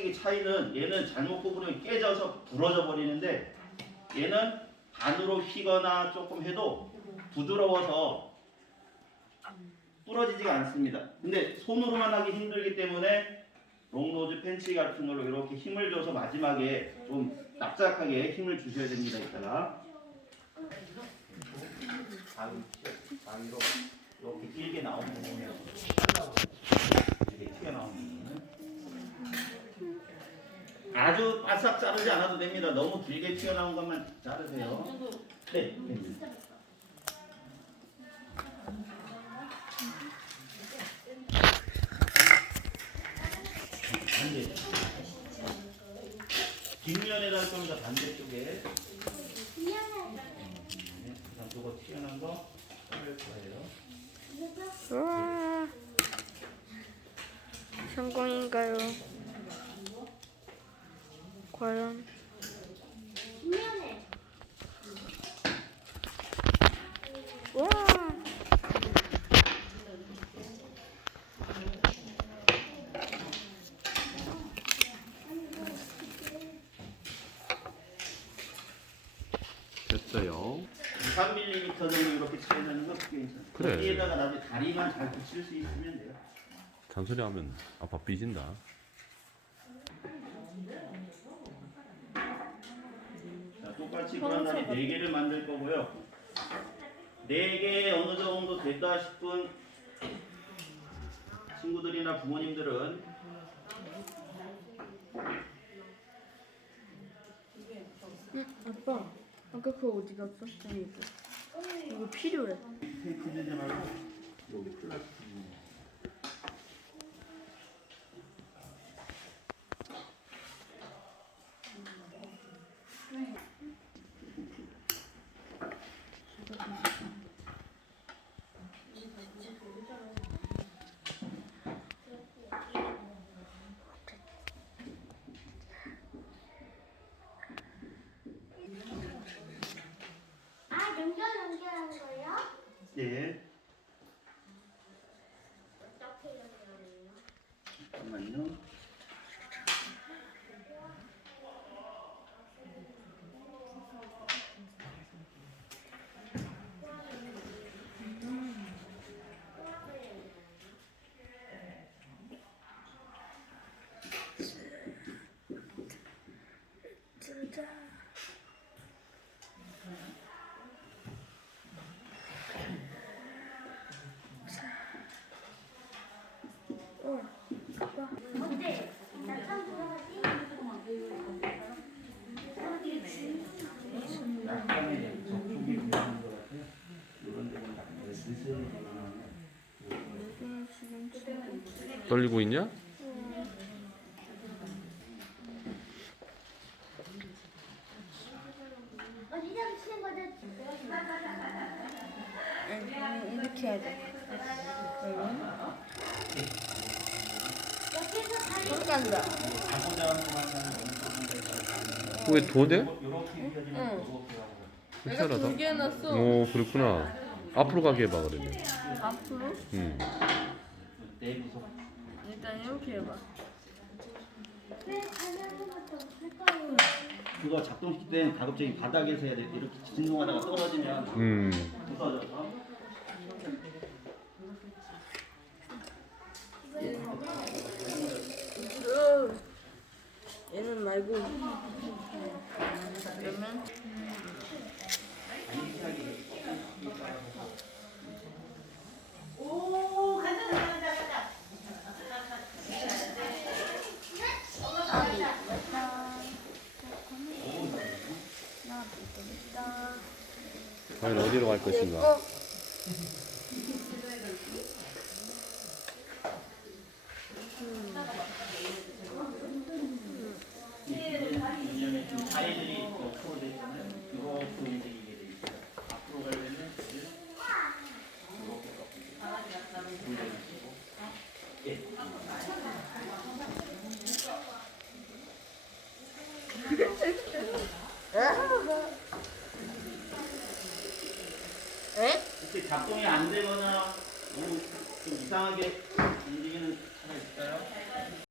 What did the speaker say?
플라스틱의 차이는 얘는 잘못 구부리면 깨져서 부러져 버리는데 얘는 반으로 휘거나 조금 해도 부드러워서 부러지지가 않습니다. 근데 손으로만 하기 힘들기 때문에 롱노즈 팬치 같은 걸로 이렇게 힘을 줘서 마지막에 좀 납작하게 힘을 주셔야 됩니다. 이따가 가위로 이렇게 길게 나오는 부분을 이렇게 튀어나오는 부분을 아주 바싹 자르지 않아도 됩니다. 너무 길게 튀어나온 것만 자르세요. 네. 반대. 뒷면에다 할 겁니다. 반대쪽에. 네, 그다음 저거 튀어나온 거 자를 거예요. 우와. 성공인가요? 과연? 와. 됐어요. 3mm 정도 이렇게 차이 나는 거 괜찮아요. 그래. 여기에다가 나중에 다리만 잘 붙일 수 있으면 돼요. 잔소리 하면 아빠 삐진다. 자, 똑같이 그런 다리 4개를 만들 거고요. 4개 어느 정도 됐다 싶은 친구들이나 부모님들은 응, 아빠. 아까 그거 어디 갔어? 아니 이거. 이거 필요해. 테이프 되지 말고 여기 플라스틱 아, 연결 연결한 거예요? 연결해요? 잠깐만요. 진짜. 떨리고 있냐? 이렇게 해야 돼. 옆에서 다리 손 간다. 왜 도대? 하고 내가 희한하다. 두개 해놨어. 오 그렇구나. 앞으로 가게 해봐 그러면. 앞으로? 음. 일단 이렇게 해봐. 왜 가면부터 없을 거예요? 그거 작동시킬 때는 가급적이 바닥에서 해야 돼. 이렇게 진동하다가 떨어지면 음. 부서져서. 으, 얘는 말고. 그러면 과연 어디로 갈 것인가? 어, 왜냐면 지금 다리들이 옆으로 돼 있잖아요. 이렇게 움직이게 돼 있어요. 앞으로 가려면 이렇게 돌려주시고. 예. 에? 이렇게 작동이 안 되거나 너무 좀 이상하게 움직이는 차가 있을까요?